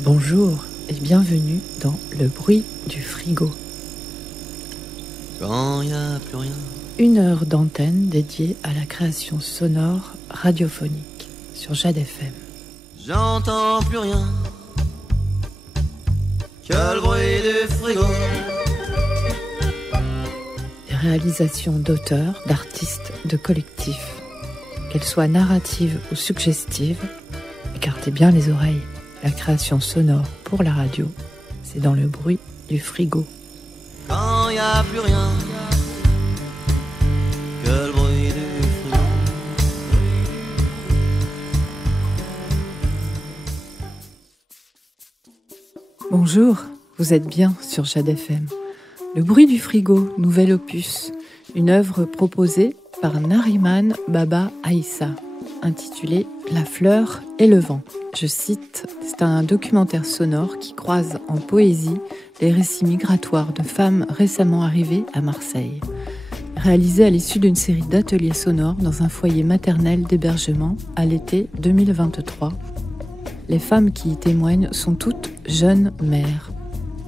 Bonjour et bienvenue dans Le bruit du frigo. Quand y a plus rien. Une heure d'antenne dédiée à la création sonore radiophonique sur Jade FM. J'entends plus rien que le bruit du frigo. Des réalisations d'auteurs, d'artistes, de collectifs. Qu'elles soient narratives ou suggestives, écartez bien les oreilles. La création sonore pour la radio, c'est dans le bruit du frigo. Quand y a plus rien que le bruit du frigo. Bonjour, vous êtes bien sur Jade FM. Le bruit du frigo, nouvel opus, une œuvre proposée par Nariman Baba Aïssa, intitulée La fleur et le vent. Je cite, c'est un documentaire sonore qui croise en poésie les récits migratoires de femmes récemment arrivées à Marseille. Réalisé à l'issue d'une série d'ateliers sonores dans un foyer maternel d'hébergement à l'été 2023. Les femmes qui y témoignent sont toutes jeunes mères.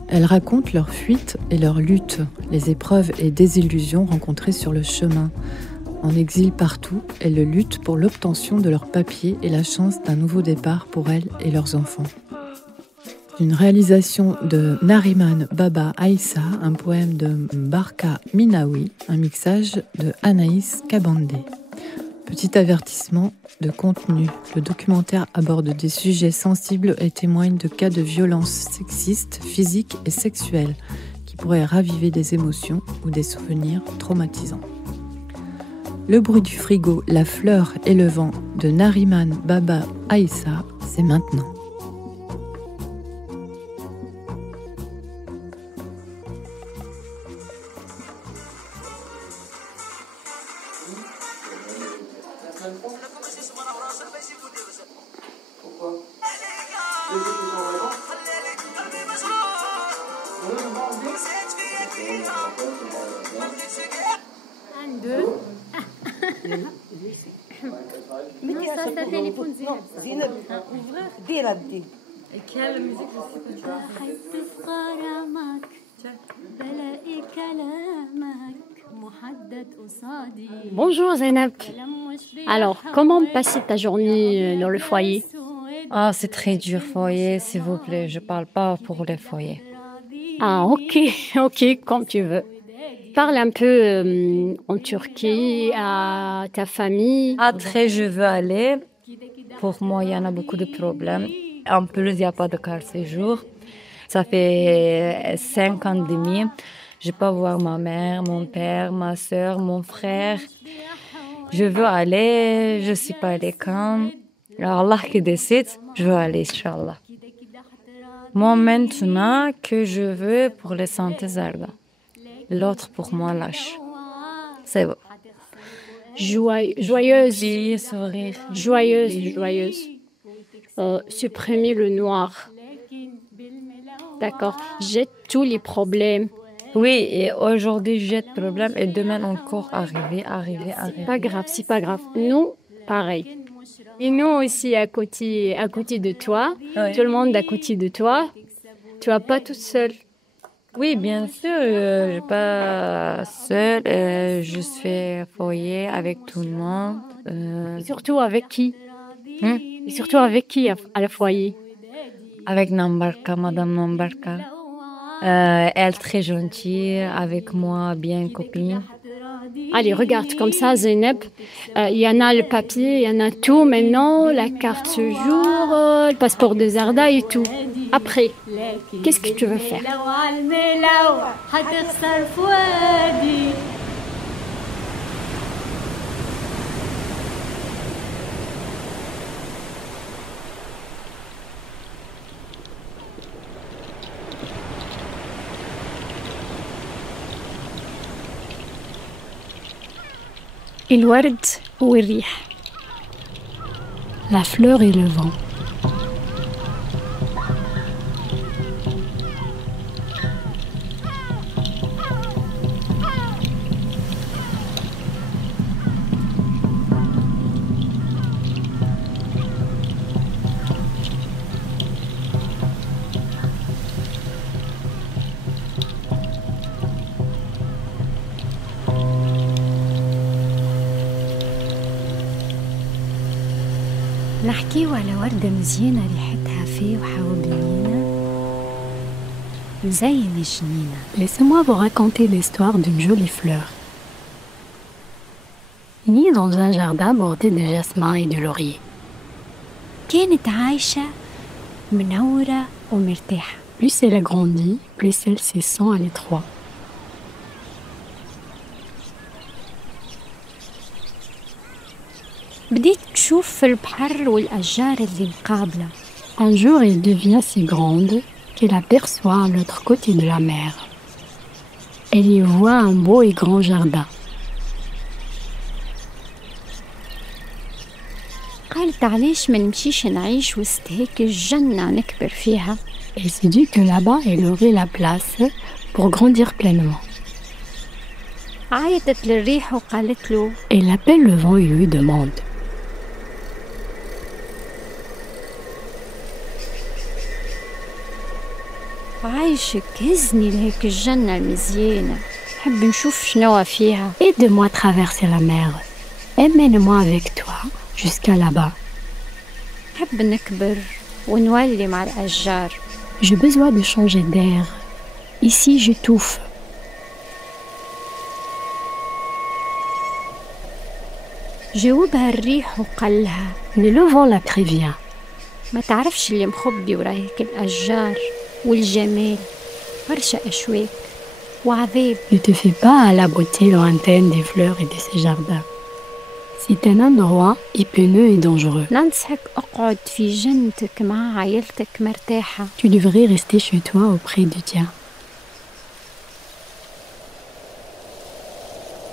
Elles racontent leur fuite et leur lutte, les épreuves et désillusions rencontrées sur le chemin. En exil partout, elles luttent pour l'obtention de leurs papiers et la chance d'un nouveau départ pour elles et leurs enfants. Une réalisation de Nariman Baba Aïssa, un poème de Mbarka Minawi, un mixage de Anaïs Kabandé. Petit avertissement de contenu. Le documentaire aborde des sujets sensibles et témoigne de cas de violences sexistes, physiques et sexuelles qui pourraient raviver des émotions ou des souvenirs traumatisants. Le bruit du frigo, la fleur et le vent de Nariman Baba Aïssa, c'est maintenant. Bonjour Zainab. Alors, comment passer ta journée dans le foyer? Ah, c'est très dur, foyer, s'il vous plaît. Je parle pas pour les foyers. Ah, ok, comme tu veux. Parle un peu en Turquie à ta famille. Après, je veux aller. Pour moi, il y en a beaucoup de problèmes. En plus, il n'y a pas de carte séjour. Ça fait 5 ans et demi. Je peux voir ma mère, mon père, ma soeur, mon frère. Je veux aller, je ne sais pas aller quand. Allah qui décide, je veux aller, Inch'Allah. Moi, maintenant, que je veux pour les santé Zarda. L'autre, pour moi, lâche. C'est bon. Joyeuse. Oui, sourire. Joyeuse. Supprimer le noir. D'accord. Jette tous les problèmes. Oui, et aujourd'hui, j'ai de problème et demain encore arriver. C'est pas grave. Nous, pareil. Et nous aussi à côté de toi. Oui. Tout le monde à côté de toi. Tu vas pas toute seule. Oui, bien sûr, je suis pas seule. Je fais foyer avec tout le monde. Et surtout avec qui? Et surtout avec qui à la foyer? Avec Nambarka, Madame Nambarka. Elle est très gentille, avec moi, bien copine. Allez, regarde, comme ça, Zeynep, il y en a le papier, il y en a tout maintenant, la carte séjour, le passeport de Zarda et tout. Après, qu'est-ce que tu veux faire? الورد والريح. La fleur et le vent. نحكيو على وردة مزيانة ريحتها فايحة وبنينة مزين الجنينة. Laissez-moi vous raconter l'histoire d'une jolie fleur. Née dans un jardin bordé de jasmin et de laurier. كانت عايشة منورة ومرتاحة. Plus elle a grandi, plus elle se sent à l'étroit. بديت تشوف في البحر والأشجار اللي مقابلة. Un jour, elle devient si grande qu'elle aperçoit à l'autre côté de la mer. Elle y voit un beau et grand jardin. قالت علاش ما نمشيش نعيش وسط هيك الجنة نكبر فيها. Elle s'est dit que là-bas, elle aurait la place pour grandir pleinement. عيطت للريح وقالت له. Elle appelle le vent et lui demande. عايشك هزني لهيك الجنة المزيانة. حب نشوف شنو فيها. Aide-moi à traverser la mer. Emmène-moi avec toi jusqu'à là-bas. حب نكبر ونولي مع الأشجار. J'ai besoin de changer d'air. Ici, j'étouffe. جاوبها الريح وقالها. Mais le vent la prévient. ما تعرفش اللي مخبي ورا هيك الأشجار والجمال برشا أشواك وعذاب. Ne te fais pas à la beauté lointaine des fleurs et de ces jardins. C'est un endroit épineux et dangereux. ننصحك اقعد في جنتك مع عائلتك مرتاحة. Tu devrais rester chez toi auprès du tien.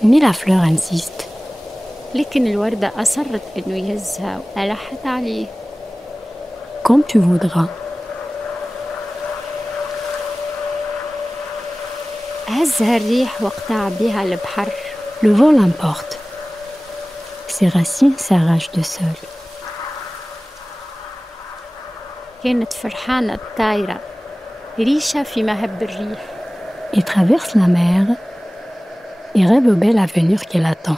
Mais la fleur insiste. لكن الوردة أصرت إنه يهزها وألحت عليه. Comme tu voudras. هزها الريح واقتع بها البحر. Le vent l'emporte. Ses racines s'arrachent de seul. كانت فرحانة الطايرة ريشة في مهب الريح. Elle traverse la mer et rêve au bel avenir qu'elle attend.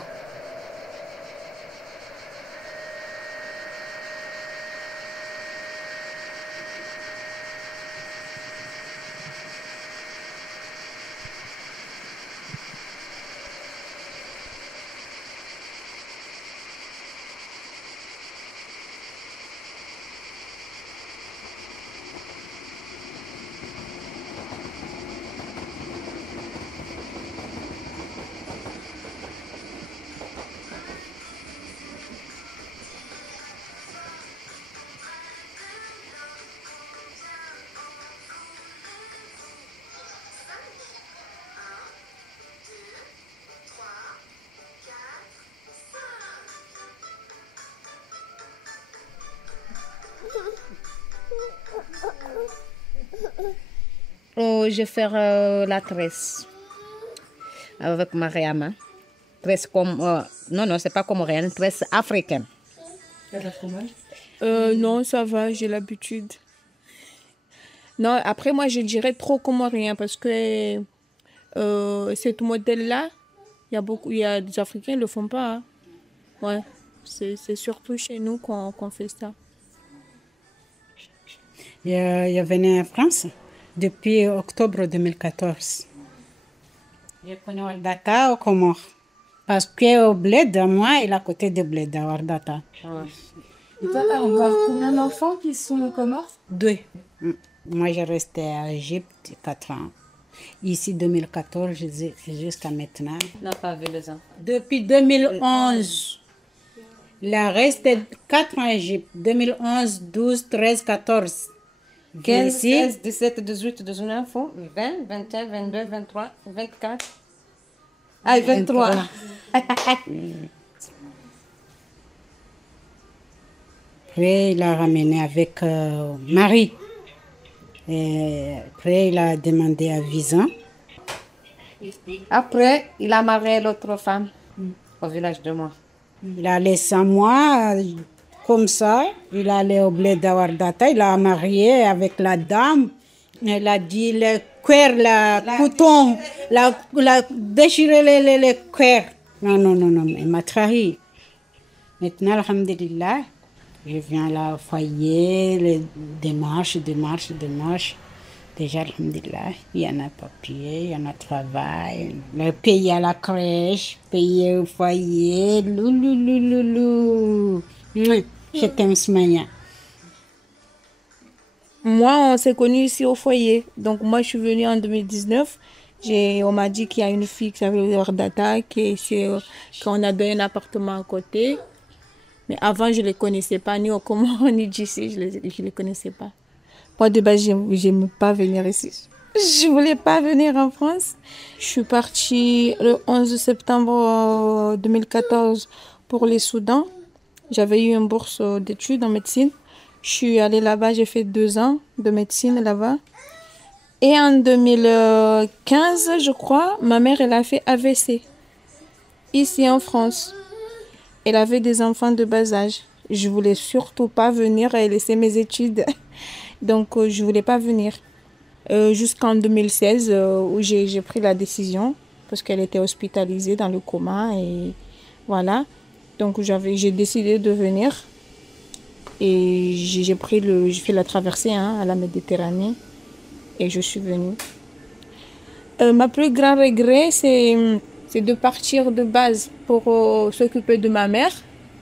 Je vais faire la tresse avec Mariama. Tresse comme... non, c'est pas comorienne, tresse africaine. Non, ça va, j'ai l'habitude. Non, après moi, je dirais trop comorien parce que ce modèle-là, il y a des Africains qui ne le font pas. Hein. Ouais, c'est surtout chez nous qu'on fait ça. Je venais en France depuis octobre 2014. Je connais Wardata au Comores. Parce qu'au Bled, moi, il est à côté de Bled, à Wardata. Et toi, tu as encore combien d'enfants qui sont aux Comores? 2. Moi, j'ai resté à Égypte 4 ans. Ici, 2014 jusqu'à maintenant. On n'a pas vu les enfants. Depuis 2011. Il a resté 4 ans en Égypte. 2011, 12, 13, 14. 15, 16, 17, 18, 19, 20, 21, 22, 23, 24. Ah, 23. Après, il a ramené avec Marie. Et après, il a demandé un visa. Après, il a marié l'autre femme au village de moi. Il a laissé moi, comme ça. Il est allé au bled d'Awardata. Il a marié avec la dame. Elle a dit le cuir, le coton, déchirer les cuirs. Non, il m'a trahi. Maintenant, alhamdulillah, Je viens là au foyer, les démarches. Déjà, alhamdulillah, il y en a papier, il y en a travail. Le pays à la crèche, payer au foyer. Loulou. Je t'aime, Smaya. Moi, on s'est connus ici au foyer. Donc, moi, je suis venue en 2019. On m'a dit qu'il y a une fille qui s'appelle Wardata, qu'on a donné un appartement à côté. Mais avant, je ne les connaissais pas, ni au Comores, ni d'ici, je ne les connaissais pas. Moi, de base, je n'aime pas venir ici. Je ne voulais pas venir en France. Je suis partie le 11 septembre 2014 pour les Soudans. J'avais eu une bourse d'études en médecine. Je suis allée là-bas, j'ai fait 2 ans de médecine là-bas. Et en 2015, je crois, ma mère, elle a fait AVC, ici en France. Elle avait des enfants de bas âge. Je voulais surtout pas venir et laisser mes études. Donc, je voulais pas venir. Jusqu'en 2016, où j'ai pris la décision, parce qu'elle était hospitalisée dans le coma. Et voilà. Donc, j'ai décidé de venir. Et j'ai fait la traversée à la Méditerranée. Et je suis venue. Ma plus grand regret, c'est de partir de base pour s'occuper de ma mère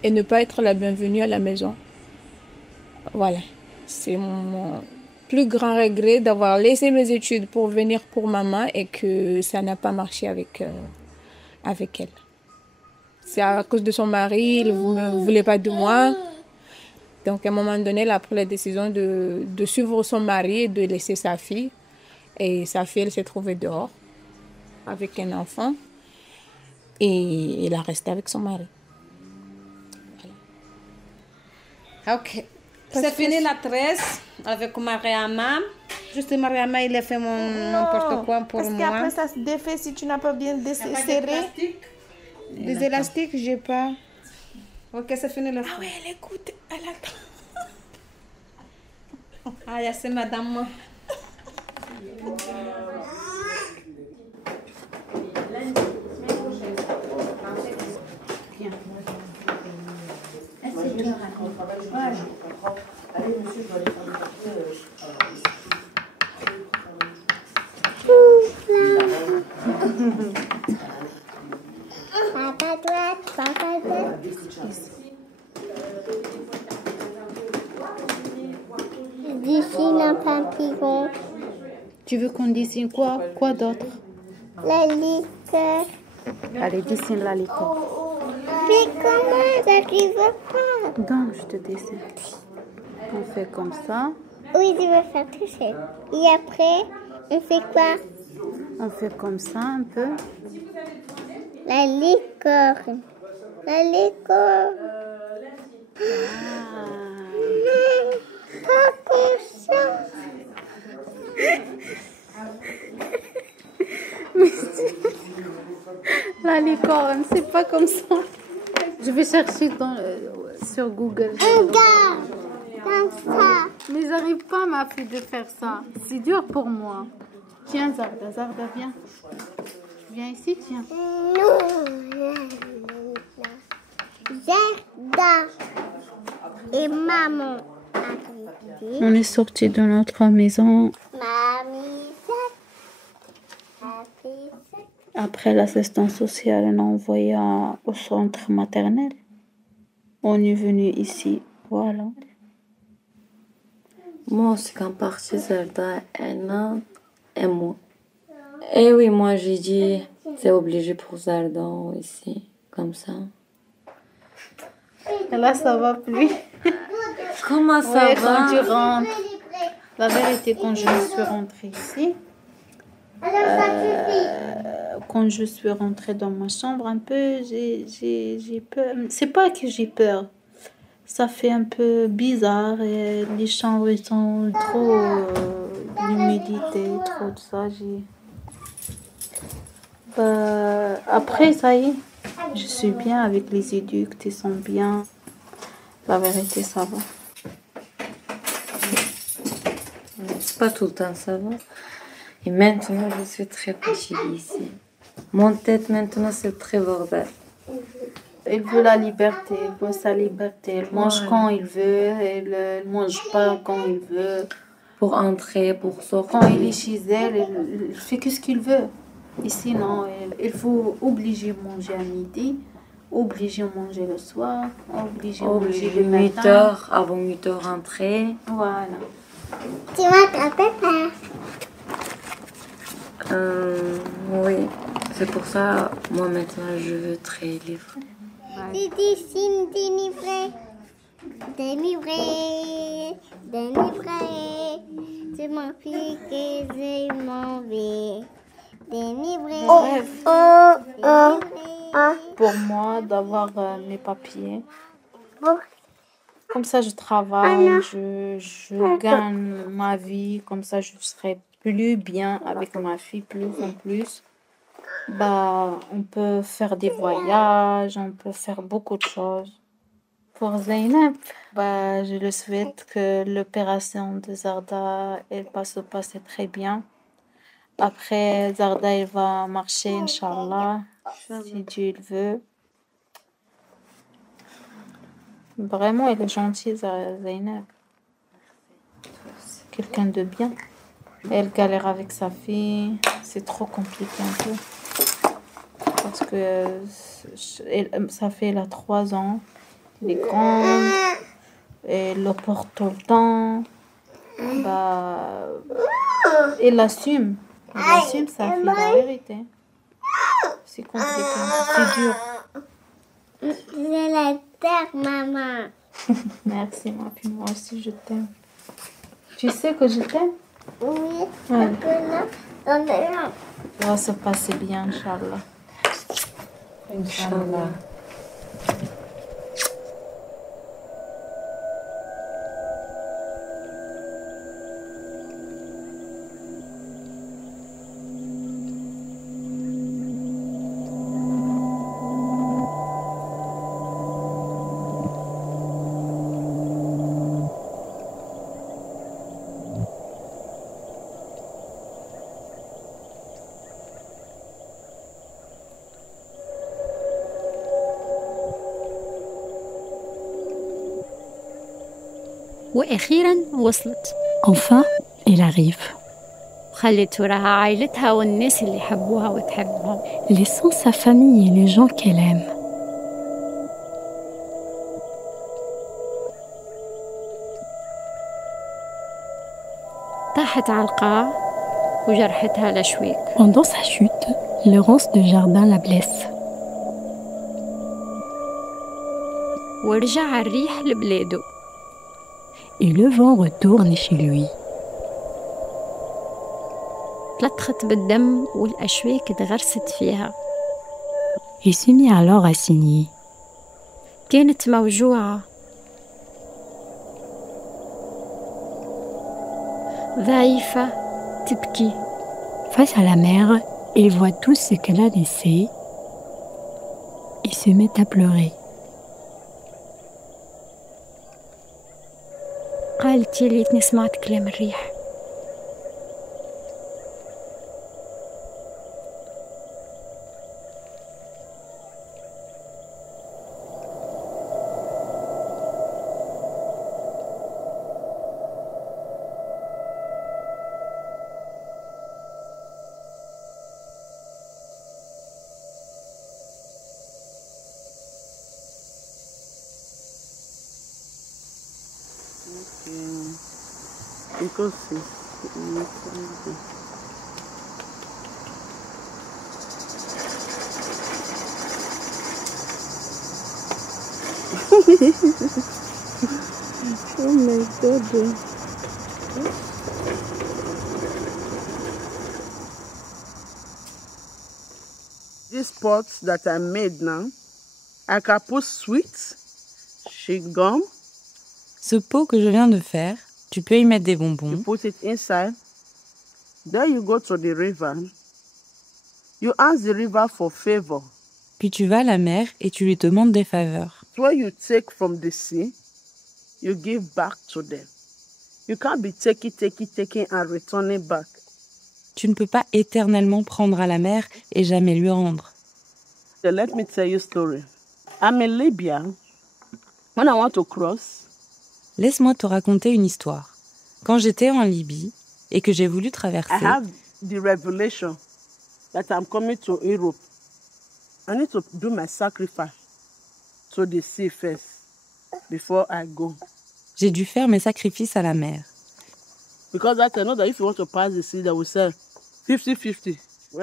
et ne pas être la bienvenue à la maison. Voilà. C'est mon plus grand regret d'avoir laissé mes études pour venir pour maman et que ça n'a pas marché avec elle. C'est à cause de son mari, il ne voulait pas de moi. Donc, à un moment donné, elle a pris la décision de suivre son mari et de laisser sa fille. Et sa fille, elle s'est trouvée dehors avec un enfant. Et elle a resté avec son mari. Voilà. Ok. C'est fini la tresse avec Mariama. Juste Mariama, il a fait n'importe quoi pour moi. Parce qu'après, ça se défait si tu n'as pas bien serré. Des élastiques, j'ai pas. Ok, c'est fini la. Ah ouais, elle écoute, elle attend. Ah, c'est madame. Dessine un papillon. Tu veux qu'on dessine quoi? Quoi d'autre? La liqueur. Allez, dessine la licorne. Mais comment j'arrive pas? Donc, je te dessine. On fait comme ça. Oui, je vais faire tout seul. Et après, on fait quoi? On fait comme ça un peu. La licorne. La licorne. Pas comme ça. La licorne, c'est pas comme ça. Je vais chercher sur Google. Regarde. Comme ça. Mais j'arrive pas, ma fille, de faire ça. C'est dur pour moi. Tiens, Zarda, viens. Viens ici, tiens. Non. Zarda et maman. On est sorti de notre maison. Mamie, Après, l'assistance sociale, elle a envoyé au centre maternel. On est venu ici. Voilà. Moi aussi, quand parti Zelda, Anna et moi. Et oui, moi j'ai dit, c'est obligé pour Zelda ici, comme ça. Et là, ça va plus. Comment ça va? Quand tu rentres. La vérité, quand je suis rentrée ici, quand je suis rentrée dans ma chambre, un peu, j'ai peur. C'est pas que j'ai peur. Ça fait un peu bizarre et les chambres sont trop l'humidité, trop de ça. Après, ça y est, je suis bien avec les éducs, ils sont bien. La vérité, ça va. Pas tout le temps, ça va. Et maintenant, je suis très petite ici. Mon tête, maintenant, c'est très bordel. Il veut la liberté, il veut sa liberté. Il mange quand il veut, il ne mange pas quand il veut. Pour entrer, pour sortir. Quand il est chez elle, il fait ce qu'il veut. Ici, non, il faut obliger à manger à midi, obliger à manger le soir, obliger à manger le matin. 8h, avant 8h rentrer. Voilà. Tu m'attrapes pas. Oui, c'est pour ça, moi maintenant, je veux très libre. Tu dessines dénivré. Dénivré. Dénivré. Tu m'as fait que je m'en vais. Dénivré. Pour moi, d'avoir mes papiers. Comme ça, je travaille, je gagne ma vie. Comme ça, je serai plus bien avec ma fille, plus en plus. On peut faire des voyages, on peut faire beaucoup de choses. Pour Zeynep, je le souhaite que l'opération de Zarda elle va se passer très bien. Après, Zarda elle va marcher, Inch'Allah, si Dieu le veut. Vraiment, elle est gentille, Zeynep. C'est quelqu'un de bien. Elle galère avec sa fille. C'est trop compliqué un peu. Parce que ça fait là 3 ans. Elle est grande. Elle le porte tout le temps. Elle assume. Elle assume sa fille, la vérité. C'est compliqué. C'est dur. Je la terre, maman. Merci, ma fille. Moi aussi, je t'aime. Tu sais que je t'aime? Oui, Ouais. on est là. Ça va se passer bien, Inch'Allah. Inch'Allah. وأخيرا وصلت. Enfin, elle arrive, خلت وراها عائلتها والناس اللي يحبوها وتحبهم. laissant sa famille et les gens qu'elle aime. طاحت على القاع وجرحتها لشويك. Pendant sa chute, le ronce de jardin la blesse. ورجع الريح لبلاده. Et le vent retourne chez lui. تلطخت بالدم والأشواك تغرست فيها. Il se mit alors à saigner. كانت موجوعة ضعيفة تبكي. Face à la mère, elle voit tout ce qu'elle a laissé et se met à pleurer. قالت يا ليتني سمعت كلام الريح. Oh my God. These pots that I made now, I can put sweets, chewing gum. Ce pot que je viens de faire, tu peux y mettre des You bonbons. put it inside. Then you go to the river. You ask the river for favor. Puis tu vas à la mer et tu lui demandes des faveurs. What you take from the sea, you give back to them. You can't be taking and returning back. Tu ne peux pas éternellement prendre à la mer et jamais lui rendre. So let me tell you a story. I'm in Libya. When I want to cross, Laisse-moi te raconter une histoire. Quand j'étais en Libye et que j'ai voulu I traverser, have the revelation that I'm coming to Europe. I need to do my sacrifice to the sea first before I go. j'ai dû faire mes sacrifices à la mer. Because I know that if you want to pass the sea, they will say 50-50.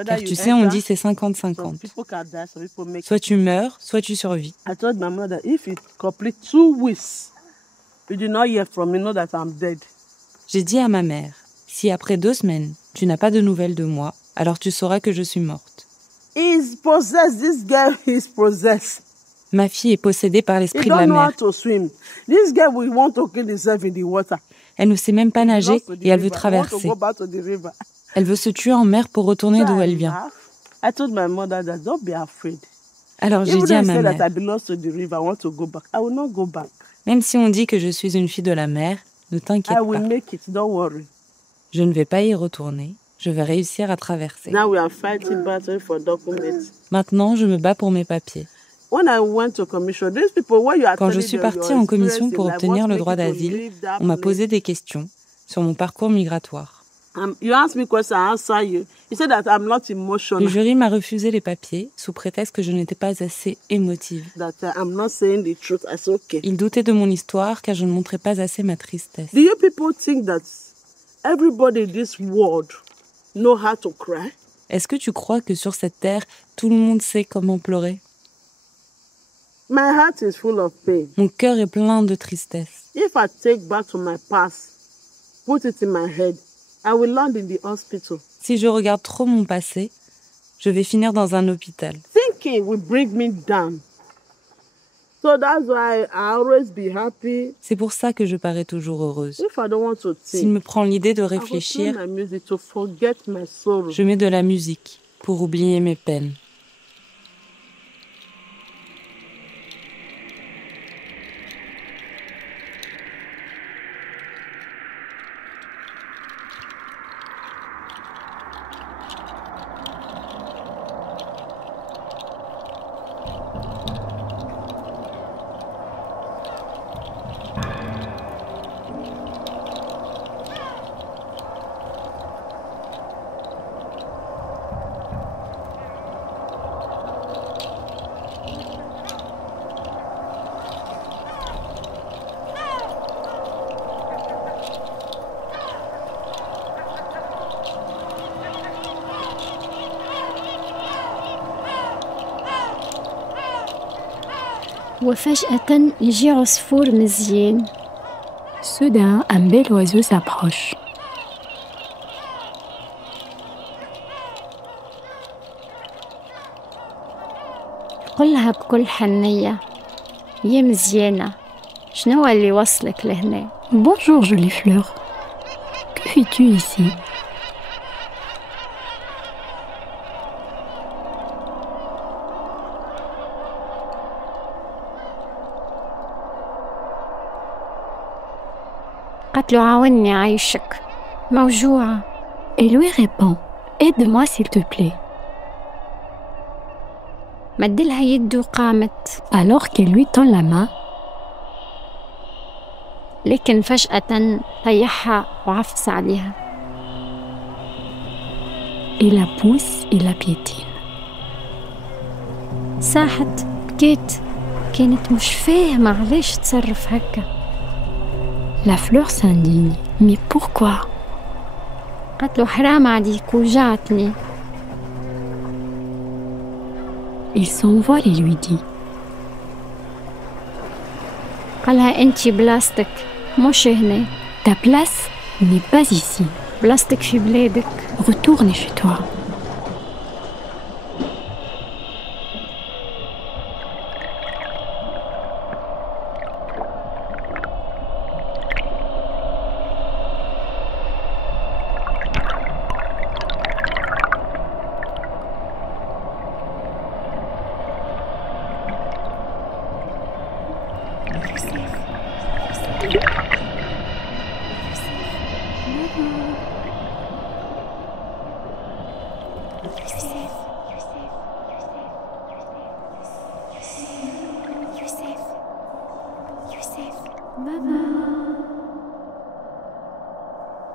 Car tu sais, on dit c'est 50-50. Some people can die, some people make Soit tu meurs, soit tu survis. I told my mother, if it complete 2 weeks, you do not hear from me, know that I'm dead. J'ai dit à ma mère, si après 2 semaines, tu n'as pas de nouvelles de moi, alors tu sauras que je suis morte. He's possessed. This girl is possessed. Ma fille est possédée par He l'esprit de la don't know how mer. to swim. This girl will want to kill herself in the water. Elle ne sait même pas nager Lost to the et elle veut river. I want to traverser. go back to the river. Elle veut se tuer en mer pour retourner d'où elle vient. I told my mother that don't be afraid. Alors j'ai Even dit à though ma they say that mère, I belong to the river, I want to go back. I will not go back. même si on dit que je suis une fille de la mer, ne t'inquiète I will pas. make it. Don't worry. Je ne vais pas y retourner. Je vais réussir à traverser. Now we are fighting battle for documents. Maintenant, je me bats pour mes papiers. When I went to commission, these people, when you are Quand je telling suis them partie your en commission experience in pour life, obtenir what le make droit you to d'asile, leave that on m'a place? posé des questions sur mon parcours migratoire. You ask me question, I answer you. You said that I'm not Le emotional. jury m'a refusé les papiers sous prétexte que je n'étais pas assez émotive. That I'm not saying the truth. I said, okay. Il doutait de mon histoire car je ne montrais pas assez ma tristesse. Do you people think that everybody in this world know how to cry? Est-ce que tu crois que sur cette terre, tout le monde sait comment pleurer? My heart is full of pain. Mon cœur est plein de tristesse. If I take back to my past, put it in my head, I will land in the hospital. Si je regarde trop mon passé, je vais finir dans un hôpital. Thinking will bring me down. So that's why I always be happy. C'est pour ça que je parais toujours heureuse. If I don't want to S'il think, me prend l'idée de I will play réfléchir, my music to forget my sorrow. je mets de la musique pour oublier mes peines. وفجأة يجي عصفور مزيان. Soudain, un bel oiseau s'approche. قلها بكل حنية: يا مزيانة، شنو اللي وصلك لهنا؟ Bonjour, jolie fleur. Que fais-tu ici? قالت له: عاوني عايشك، موجوعة. Et lui répond, aide-moi s'il te plaît. مدلها يده وقامت، Alors qu'elle lui tend la main, لكن فجأة طيحها وعفس عليها. il la pousse et la piétine. صاحت بكيت، كانت مش فاهمة علاش تصرف هكا. La fleur s'indigne. Mais pourquoi? قالت له: حرام عليك، وجعتني. Il s'envole et lui dit, قالها: انتي بلاستيك، مش هنا. ta place n'est pas ici. بلاستيك في بلادك. Retourne chez toi.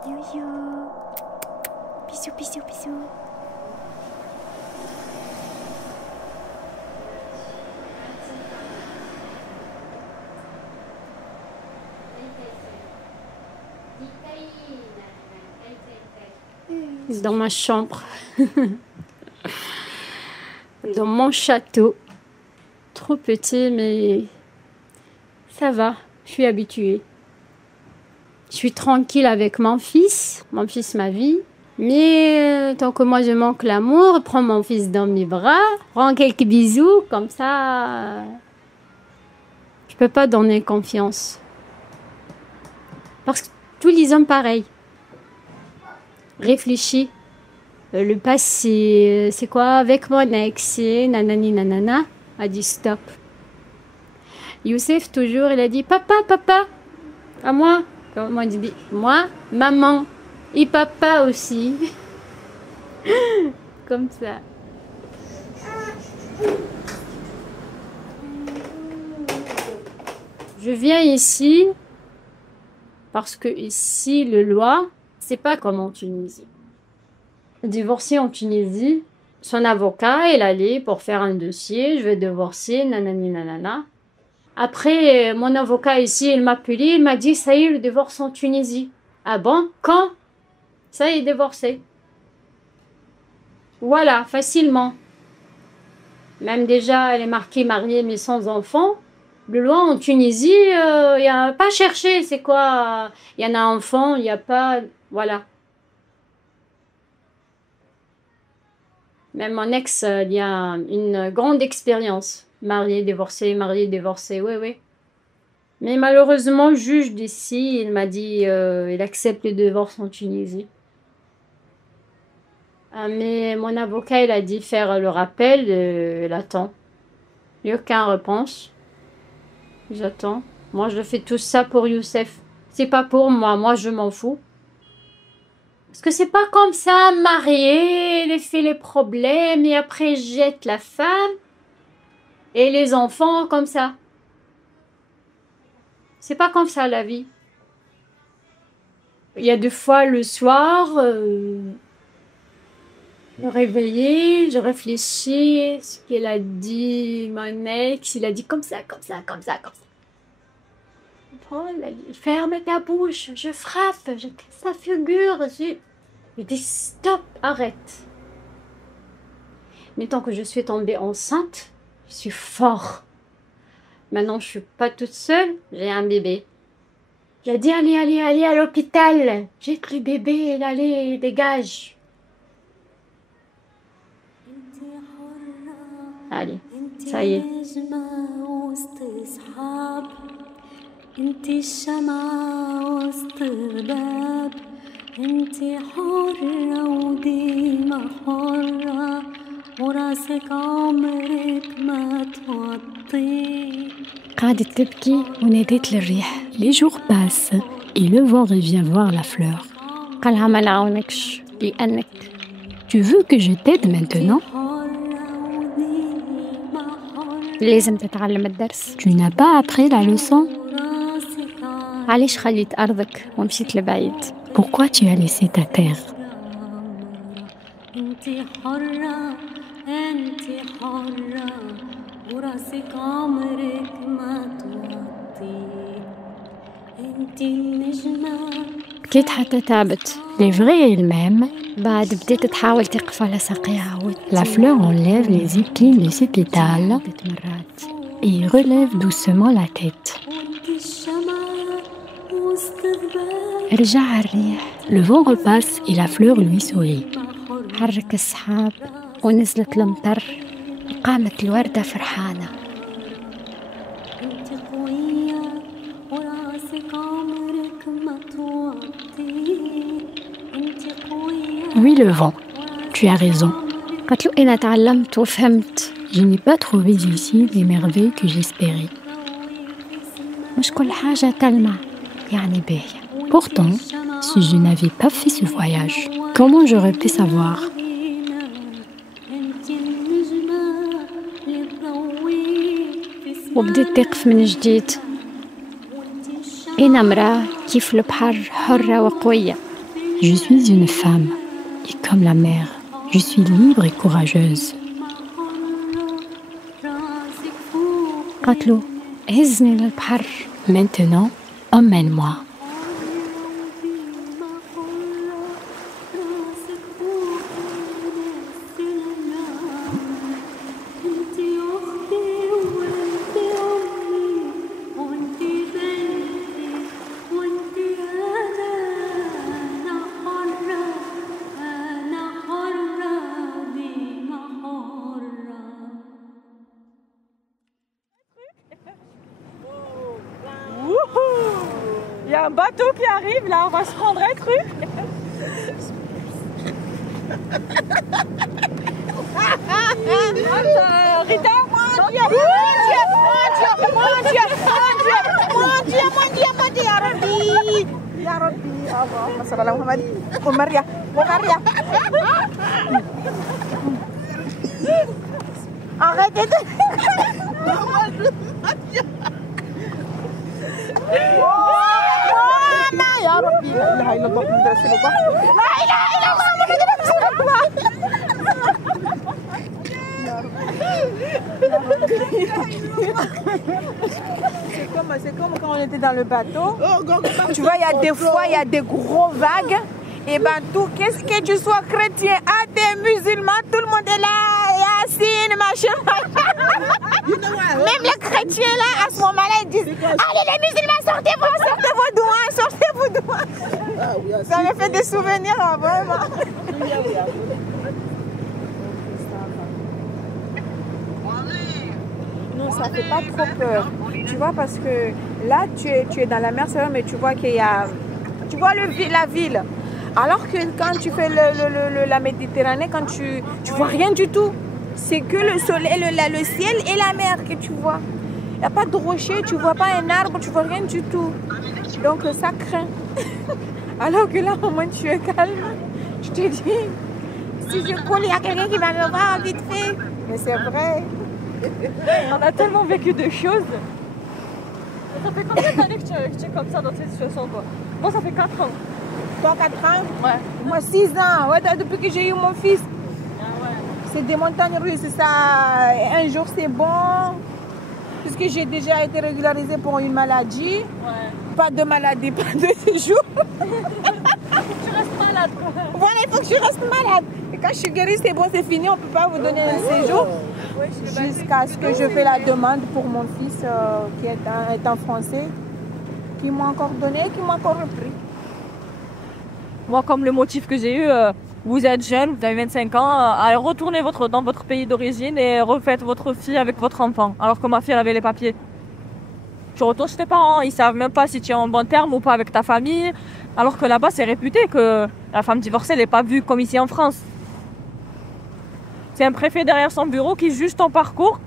Yo-yo. Bisous, bisous, bisous. Dans ma chambre, dans mon château. Trop petit, mais ça va, je suis habituée. Je suis tranquille avec mon fils ma vie. Mais tant que moi je manque l'amour, prends mon fils dans mes bras, prends quelques bisous, comme ça, je peux pas donner confiance. Parce que tous les hommes pareils. Réfléchis. Le passé, c'est quoi avec mon ex, nanani nanana, a dit stop. Youssef toujours, il a dit papa, papa, à moi. Moi, il dit moi, maman, et papa aussi. Comme ça. Je viens ici parce que ici, le loi, c'est pas comme en Tunisie. Divorcé en Tunisie, son avocat, il allait pour faire un dossier, je vais divorcer, nanani nanana. Après, mon avocat ici, il m'a appelé, il m'a dit, ça y est, le divorce en Tunisie. Ah bon? Quand? Ça y est, divorcé. Voilà, facilement. Même déjà, elle est marquée mariée mais sans enfant. Le loi en Tunisie, il n'y a pas cherché, c'est quoi? Il y en a un enfant, il n'y a pas... Voilà. Même mon ex, il y a une grande expérience. Marié, divorcé, oui, oui. Mais malheureusement, le juge d'ici, il m'a dit il accepte le divorce en Tunisie. Mais mon avocat, il a dit faire le rappel, il attend. Il n'y a aucune réponse. J'attends. Moi, je fais tout ça pour Youssef. C'est pas pour moi, moi je m'en fous. Parce que c'est pas comme ça, marié, il fait les problèmes et après jette la femme et les enfants comme ça. C'est pas comme ça la vie. Il y a des fois le soir, me réveiller, je réfléchis, ce qu'il a dit, mon ex, il a dit comme ça, comme ça, comme ça, comme ça. Oh, il a dit, ferme ta bouche, je frappe, je casse sa figure. Il dit stop, arrête. Mais tant que je suis tombée enceinte, je suis fort. Maintenant, je suis pas toute seule, j'ai un bébé. J'ai dit allez à l'hôpital. Jette le bébé, allez, dégage. Allez, ça y est. انتي الشمعة وسط الباب انتي حرة وديما حرة وراسك عمرك ما توطي. قعدت تبكي ونادت للريح. Les jours passent et le vent revient voir la fleur. قالها ما نعاونكش لأنك. Tu veux que je t'aide maintenant? لازم تتعلم الدرس. Tu n'as pas appris la leçon? علاش خليت أرضك ومشيت لبعيد؟ Pourquoi tu as laissé ta terre? انتي حرة انتي حرة وراسك عمرك ما توطي انتي النجمة. بكيت حتى تعبت. Livrée elle-même, بعد بديت تحاول تقف على ساقيها. La fleur enlève les épines de ses pétales et relève doucement la tête. رجع الريح. Le vent repasse et la fleur lui sourit. حرك السحاب ونزلت المطر وقامت الوردة فرحانة. Oui, le vent. Tu as raison. قالت له أنا تعلمت وفهمت. Je n'ai pas trouvé ici les merveilles que j'espérais. مش كل حاجة تلمع يعني باهية. Pourtant, si je n'avais pas fait ce voyage, comment j'aurais pu savoir? وبديت تقف من جديد. أنا مرأة كيف البحر حرة وقوية. Je suis une femme, et comme la mer, je suis libre et courageuse. Maintenant, emmène-moi. Il y a un bateau qui arrive là, on va se prendre un truc. Rita, mon Dieu, Ya Rabbi, Allahumma salli ala Muhammad. Maria. Arrêtez de... يا ربي لا اله الا الله محمد رسول الله لا اله الا الله محمد رسول الله C'est comme quand on était dans le bateau. Tu vois, il y a des fois, il y a des gros vagues. Et ben tout, qu'est-ce que tu sois chrétien, athée, musulman, tout le monde est là. Yassine, machin. Même les chrétiens là, à ce moment-là, ils disent allez les musulmans, sortez vos doigts. Ça me fait des souvenirs, vraiment. Non, ça fait pas trop peur. Tu vois, parce que là, tu es dans la mer, c'est vrai, mais tu vois qu'il y a... Tu vois la ville. Alors que quand tu fais la Méditerranée, quand tu vois rien du tout. C'est que le soleil, le ciel et la mer que tu vois. Il n'y a pas de rocher, tu ne vois pas un arbre, tu ne vois rien du tout. Donc ça craint. Alors que là, au moins, tu es calme. Je te dis, si je coule, il y a quelqu'un qui va me voir vite fait. Mais c'est vrai. On a tellement vécu de choses. Ça fait combien d'années que tu es comme ça dans cette situation, toi? Moi, ça fait 4 ans. Toi, 4 ans? Ouais. Moi, 6 ans. Ouais, depuis que j'ai eu mon fils. C'est des montagnes russes, ça. Un jour c'est bon, puisque j'ai déjà été régularisée pour une maladie. Ouais. Pas de maladie, pas de séjour. Il faut que tu restes malade. Voilà, il faut que je reste malade. Et quand je suis guérie, c'est bon, c'est fini, on ne peut pas vous donner un séjour. Jusqu'à ce que je fais la demande pour mon fils qui est un Français, qui m'a encore donné, qui m'a encore repris. Moi, comme le motif que j'ai eu... Vous êtes jeune, vous avez 25 ans, allez retournez dans votre pays d'origine et refaites votre fille avec votre enfant. Alors que ma fille, elle avait les papiers. Tu retournes chez tes parents, ils savent même pas si tu es en bon terme ou pas avec ta famille. Alors que là-bas, c'est réputé que la femme divorcée n'est pas vue comme ici en France. C'est un préfet derrière son bureau qui juge ton parcours.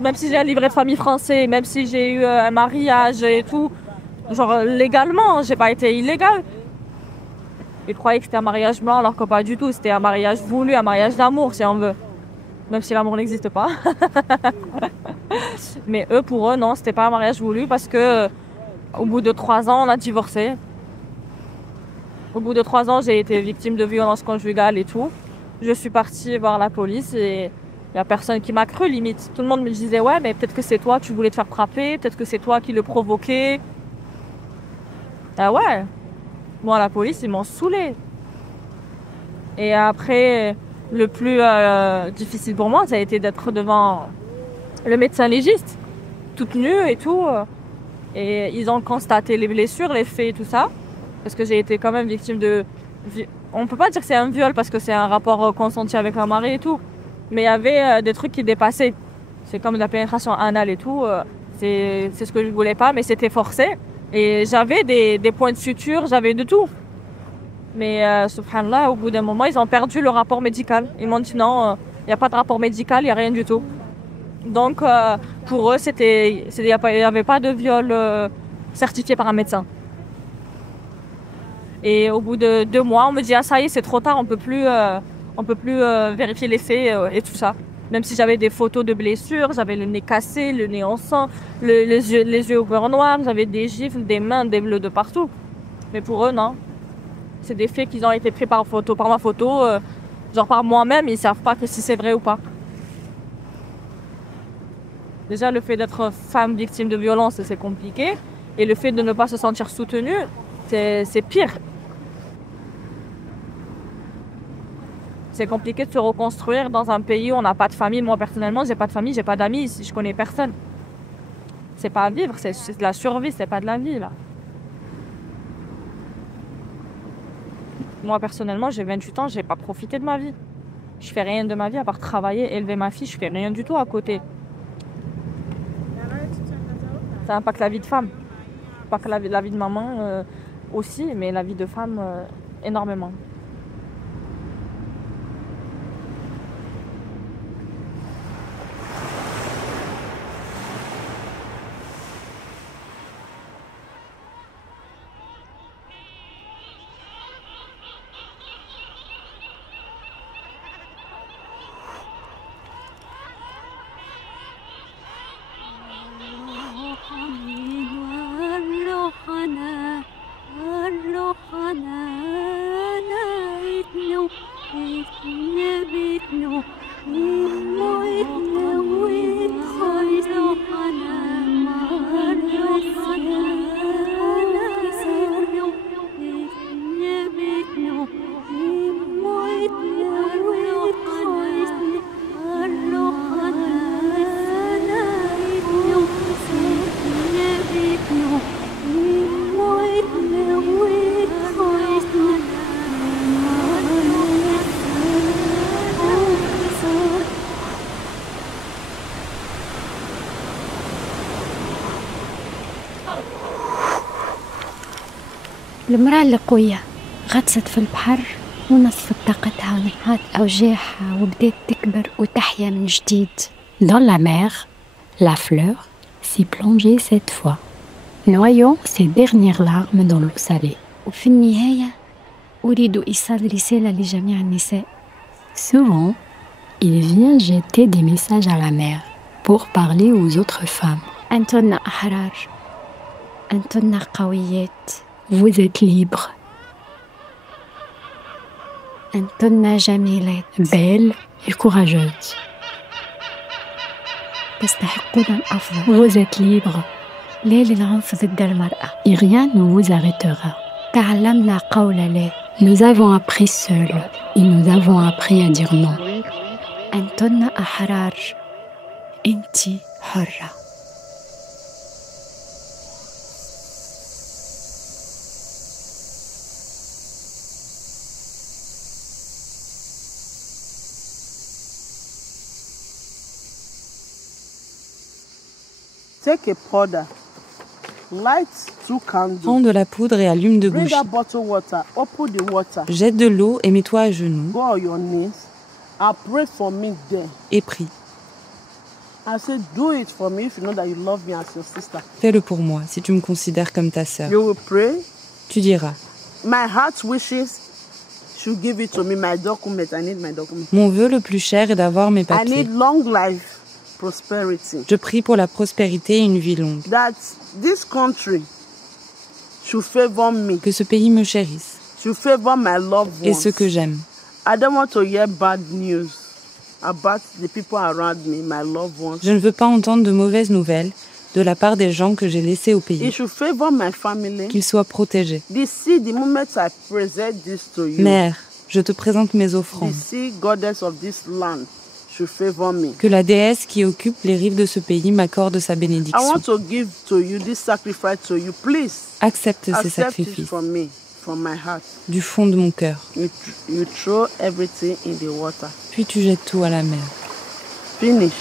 Même si j'ai un livret de famille français, même si j'ai eu un mariage et tout. Genre légalement, j'ai pas été illégale. Ils croyaient que c'était un mariage blanc alors que pas du tout. C'était un mariage voulu, un mariage d'amour si on veut. Même si l'amour n'existe pas. Mais eux, pour eux, non, c'était pas un mariage voulu parce que au bout de 3 ans, on a divorcé. Au bout de 3 ans, j'ai été victime de violences conjugales et tout. Je suis partie voir la police et il n'y a personne qui m'a cru limite. Tout le monde me disait ouais, mais peut-être que c'est toi, tu voulais te faire frapper, peut-être que c'est toi qui le provoquais. Ah ouais. Moi, la police, ils m'ont saoulée. Et après, le plus difficile pour moi, ça a été d'être devant le médecin légiste, toute nue et tout. Et ils ont constaté les blessures, les faits et tout ça. Parce que j'ai été quand même victime de... On peut pas dire que c'est un viol parce que c'est un rapport consenti avec un mari et tout. Mais il y avait des trucs qui dépassaient. C'est comme de la pénétration anale et tout. C'est ce que je voulais pas, mais c'était forcé. Et j'avais des points de suture, j'avais de tout. Mais subhanallah, au bout d'un moment, ils ont perdu le rapport médical. Ils m'ont dit non, il n'y a pas de rapport médical, il n'y a rien du tout. Donc pour eux, il n'y avait pas de viol certifié par un médecin. Et au bout de 2 mois, on me dit ah ça y est, c'est trop tard, on peut plus vérifier les faits et tout ça. Même si j'avais des photos de blessures, j'avais le nez cassé, le nez en sang, les yeux au beurre noir, j'avais des gifles, des mains, des bleus de partout. Mais pour eux, non. C'est des faits qui ont été pris par ma photo, genre par moi-même, ils ne savent pas que si c'est vrai ou pas. Déjà, le fait d'être femme victime de violence, c'est compliqué. Et le fait de ne pas se sentir soutenue, c'est pire. C'est compliqué de se reconstruire dans un pays où on n'a pas de famille. Moi, personnellement, j'ai pas de famille, j'ai pas d'amis, je connais personne. C'est pas à vivre, c'est de la survie, c'est pas de la vie, là. Moi, personnellement, j'ai 28 ans, j'ai pas profité de ma vie. Je fais rien de ma vie à part travailler, élever ma fille, je fais rien du tout à côté. Ça impacte la vie de femme. Pas que la vie de maman aussi, mais la vie de femme énormément. المرأة اللي قوية غطست في البحر ونصفت طاقتها ونحات أوجاعها وبدأت تكبر وتحيا من جديد. Dans la mer, la fleur s'y plongeait cette fois, noyant ses dernières larmes dans l'eau salée. وفي النهاية أريد إيصال رسالة لجميع النساء. Souvent, il vient jeter des messages à la mer pour parler aux autres femmes. أنتن أحرار، أنتن قويات. Vous êtes libres. أنتن جميلات. Belles et courageuses. تستحقون الأفضل. Vous êtes libres. لا للعنف ضد المرأة. Et rien ne vous arrêtera. تعلمنا قول لا. Nous avons appris seuls et nous avons appris à dire non. أنتن أحرار. أنت حرة. Take a powder, light 2 candles. Prends de la poudre et allume deux Bring bougies. that bottle water, open the water. Jette de l'eau et mets-toi à genoux Go on your knees and pray for me there. et prie. I say, do it for me if you know that you love me as your sister. Fais-le pour moi si tu me considères comme ta sœur. You will pray. Tu diras, My heart wishes should give it to me. My document, I need my document. mon vœu le plus cher est d'avoir mes I papiers. need long life, prosperity. Je prie pour la prospérité et une vie longue. That this country should favor me, Que ce pays me chérisse should favor my loved et ones. ceux que j'aime. I don't want to hear bad news about the people around me, my loved ones. Je ne veux pas entendre de mauvaises nouvelles de la part des gens que j'ai laissés au It pays. should favor my family. Qu'ils soient protégés. The sea, the moment I present this to you, Mère, je te présente mes the offrandes. sea goddess of this land should favor me. Que la déesse qui occupe les rives de ce pays m'accorde sa I bénédiction. want to give to you this sacrifice to you. Please Accepte ces accept it sacrifices from me, from my heart. du fond de mon cœur. You throw everything in the water. Puis tu jettes tout à la mer. Finish.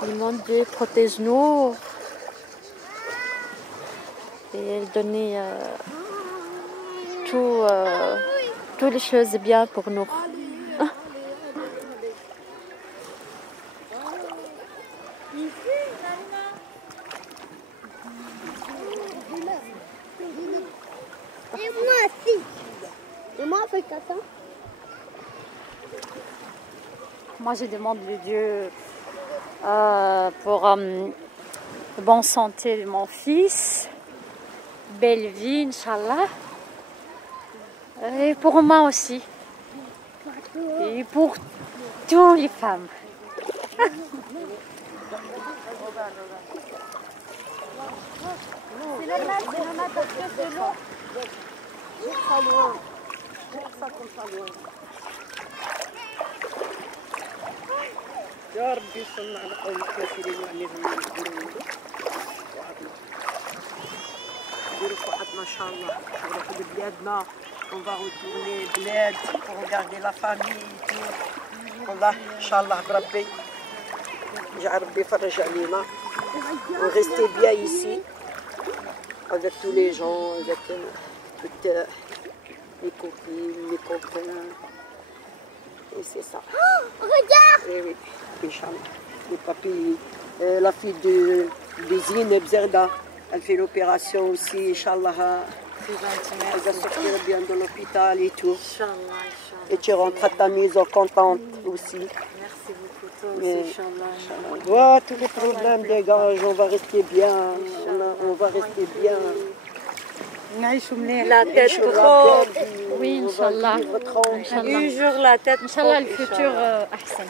Le monde Dieu protège-nous et donner toutes les choses bien pour nous. Et moi aussi. Et moi, on fait comme ça. Moi, je demande le Dieu pour bonne santé de mon fils, belle vie, Inch'Allah, et pour moi aussi, et pour toutes les femmes. C'est normal parce que c'est long. Jette ça loin. Jette ça comme ça loin. يا ربي صلنا على قول الكافرين وعليهم نديروا فوحدنا ان شاء الله نروحوا لبلادنا on va retourner bled pour regarder la famille tout والله ان شاء الله بربي يجعل ربي يفرج علينا on rester bien ici avec tous les gens avec toutes les copines les copains et c'est ça. Oh, regarde. Et oui. Le papy, la fille de Zineb Zerda, elle fait l'opération aussi, Inch'Allah. Elle va sortir bien de l'hôpital et tout. Et tu rentres à ta maison contente aussi. Merci beaucoup, toi aussi, Inch'Allah. Voilà, tous les problèmes dégagent, on va rester bien. On va rester bien. La tête trop. Oui, Inch'Allah. Un jour la tête. Inch'Allah, le futur أحسن.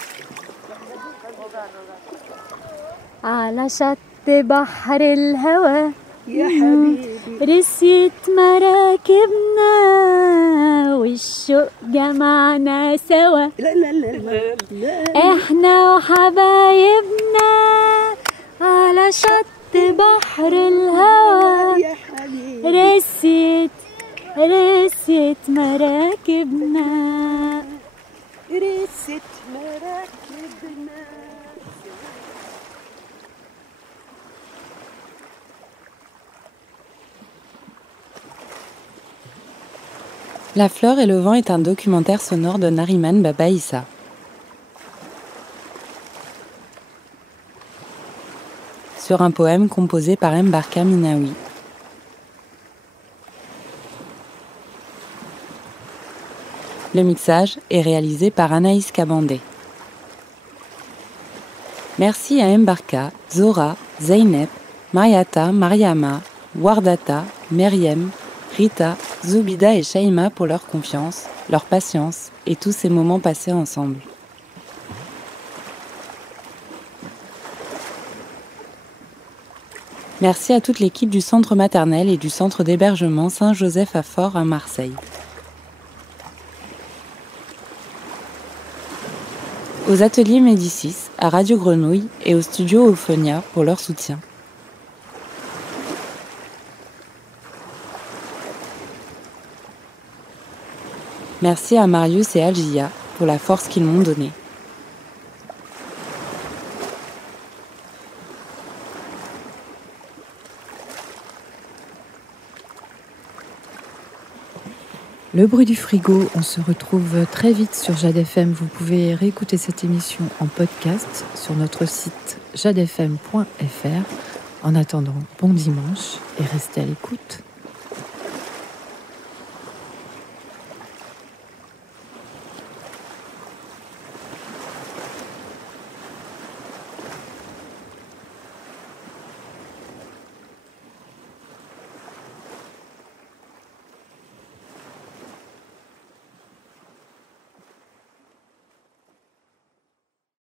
على شط بحر الهوى يا حبيبي رسيت مراكبنا والشوق جمعنا سوا لا لا لا لا احنا وحبايبنا على شط بحر الهوى يا حبيبي رسيت مراكبنا رسيت مراكبنا. La fleur et le vent est un documentaire sonore de Nariman Baba Issa. Sur un poème composé par Mbarka Minawi. Le mixage est réalisé par Anaïs Kabandé. Merci à Mbarka, Zora, Zeynep, Mariata, Mariama, Wardata, Meriem, Rita, Zoubida et Shaima pour leur confiance, leur patience et tous ces moments passés ensemble. Merci à toute l'équipe du centre maternel et du centre d'hébergement Saint-Joseph à Fort à Marseille. Aux ateliers Médicis, à Radio Grenouille et au studio Euphonia pour leur soutien. Merci à Marius et Algia pour la force qu'ils m'ont donnée. Le bruit du frigo, on se retrouve très vite sur Jade FM. Vous pouvez réécouter cette émission en podcast sur notre site jadefm.fr. En attendant, bon dimanche et restez à l'écoute.